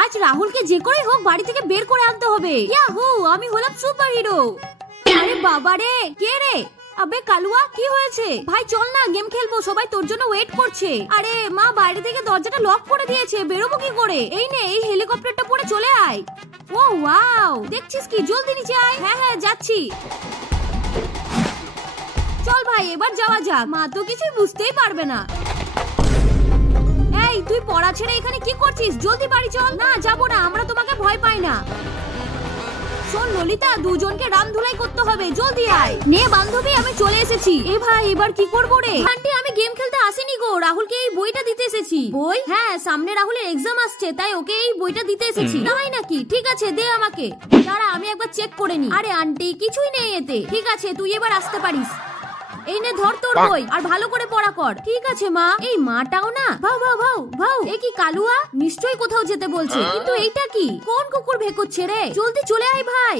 আজ রাহুলকে যে করেই হোক বাড়ি থেকে বের করে আনতে হবে। ইয়াহু, আমি হলাম সুপার হিরো আরে বাবা রে, কে রে? আবে কালুয়া, কি হয়েছে? ভাই, চল না, গেম খেলব, সবাই তোর জন্য ওয়েট করছে। আরে মা, বাইরে থেকে দরজাটা লক করে দিয়েছে, বেরোবো কি করে? এই নে, এই হেলিকপ্টারটা পরে চলে আয়। ও ওয়াও দেখছিস কি? জলদি নিচে আয়। হ্যাঁ হ্যাঁ যাচ্ছি। চল ভাই, এবার যাওয়া যাক। মা তো কিছুই বুঝতেই পারবে না। এই তুই পড়া ছেড়ে এখানে কি করছিস? জলদি বাড়ি চল। না যাব না আমরা তোমাকে ভয় পাই না। শোন ললিতা দুজনকে রাম ধুলাই করতে হবে জলদি আয়। নে বান্ধবী আমি চলে এসেছি। এ ভাই এবার কি করব রে? আন্টি আমি গেম খেলতে আসিনি গো। রাহুলকে এই বইটা দিতে এসেছি। বই? হ্যাঁ সামনে রাহুলের এক্সাম আসছে তাই ওকে এই বইটা দিতে এসেছি। তাই নাকি? ঠিক আছে দে আমাকে। দাঁড়া আমি একবার চেক করে নি। আরে আন্টি কিছুই নেই এতে। ঠিক আছে তুই এবার আসতে পারিস। এই নে ধর তোর বই আর ভালো করে পড়া কর। ঠিক আছে মা। এই মাটাও না। ভাও ভাও ভাও ভাও। এ কি কালুয়া? নিশ্চয়ই কোথাও যেতে বলছে। কিন্তু এইটা কি? কোন কুকুর ভেকুচ্ছে রে? জলদি চলে আয় ভাই।